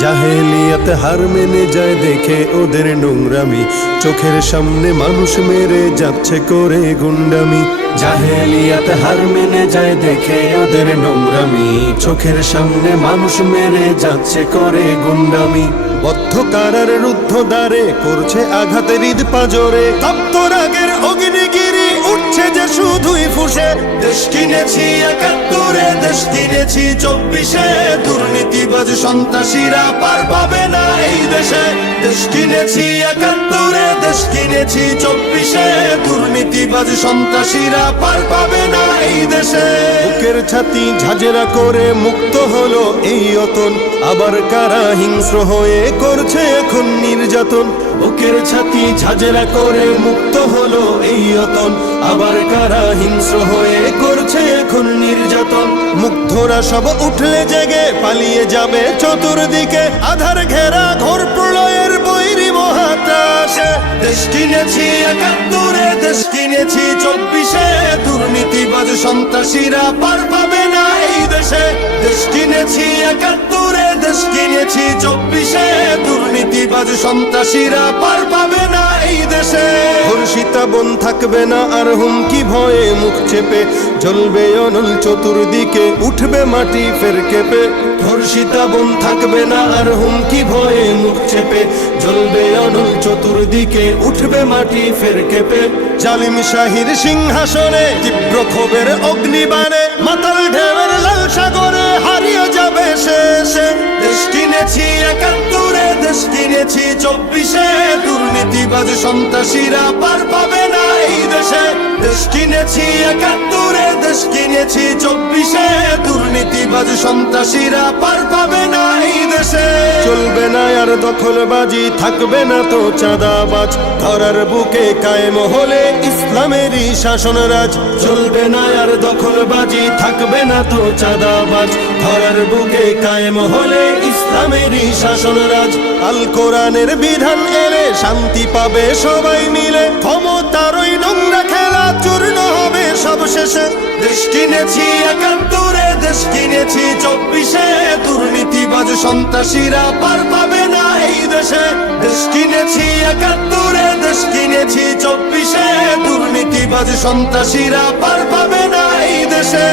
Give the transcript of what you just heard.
জাহেলিয়াত হার মেনে যায় দেখে ওদের নোংরামি, চোখের সামনে মানুষ মেরে যাচ্ছে করে গুন্ডামি। জাহেলিয়াত হার মেনে যায় দেখে ওদের নোংরামি, চোখের সামনে মানুষ মেরে যাচ্ছে করে গুন্ডামি। বদ্ধ কারার রুদ্ধ দ্বারে করছে আঘাতের ঈদ পাজরে, তপ্ত রাগের অগ্নিগিরি উঠছে যে শুধুই ফুসে। দেশ কিনেছি ৭১, দেশ কিনেছি ২৪, দুর্নীতিবাজ সন্ত্রাসীরা পার পাবে না এই দেশে। দেশ কিনেছি ৭১, দেশ কিনেছি ২৪, দুর্নীতিবাজ সন্ত্রাসীরা পার পাবে না এই দেশে। বুকের ছাতি ঝাঁঝরা করে মুক্ত হলো এই অতন, আবার কারা হিংস্র হয়ে করছে এখন নির্যাতন। বুকের ছাতি ঝাঁঝরা করে মুক্ত হলো এই অতন, আবার কারা হিংস্র হয়ে করছে এখন নির্যাতন। মুগ্ধরা সব উঠলে জেগে পালিয়ে যাবে চতুর্দিকে, আধার ঘেরা ঘোর প্রলয়ের বৈরী মহাত্রাসে। দেশ কিনেছি ৭১, দেশ কিনেছি ২৪, দুর্নীতিবাজ সন্ত্রাসীরা পার পাবে না এই দেশে। দেশ কিনেছি ৭১, দেশ কিনেছি ২৪, দুর্নীতিবাজ সন্ত্রাসীরা পার পাবে না এই দেশে। ধর্ষিতা বোন থাকবে না আর হুমকি ভয়ে মুখ চেপে, জ্বলবে অনল চতুর্দিকে উঠবে মাটি ফের কেঁপে। ধর্ষিতা বোন থাকবে না আর হুমকি ভয়ে মুখ চেপে, জ্বলবে অনল চতুর্দিকে উঠবে মাটি ফের কেঁপে। জালিম শাহীর সিংহাসনে তীব্র ক্ষোভের অগ্নিবাণে, মাতাল ঢেউয়ের লাল সাগরে হারিয়ে যাবে শেষে। দেশ কিনেছি ৭১, দেশ কিনেছি ২৪, দুর্নীতিবাজ সন্ত্রাসীরা পার পাবে না এই দেশে। দেশ কিনেছি ৭১, দেশ কিনেছি ২৪, দুর্নীতিবাজ সন্ত্রাসীরা পার পাবে না এই দেশে। চলবে না আর দখলবাজি, থাকবে না তো চাঁদাবাজ, ধরার বুকে কায়েম হলে ইসলামেরই শাসনরাজ। চলবে না আর দখলবাজি, থাকবে না তো চাঁদাবাজ, ধরার বুকে কায়েম হলে ইসলামেরই শাসনরাজ। আল কোরআনের বিধান এলে শান্তি পাবে সবাই মিলে, ক্ষমতার ওই নোংরা খেলা চূর্ণ হবে সব শেষে। দেশ কিনেছি ৭১, দেশ কিনেছি ২৪, দুর্নীতিবাজ সন্ত্রাসীরা পার পাবে না এই দেশে। দেশ কিনেছি ৭১, দেশ কিনেছি ২৪, দুর্নীতিবাজ সন্ত্রাসীরা পার পাবে না এই দেশে।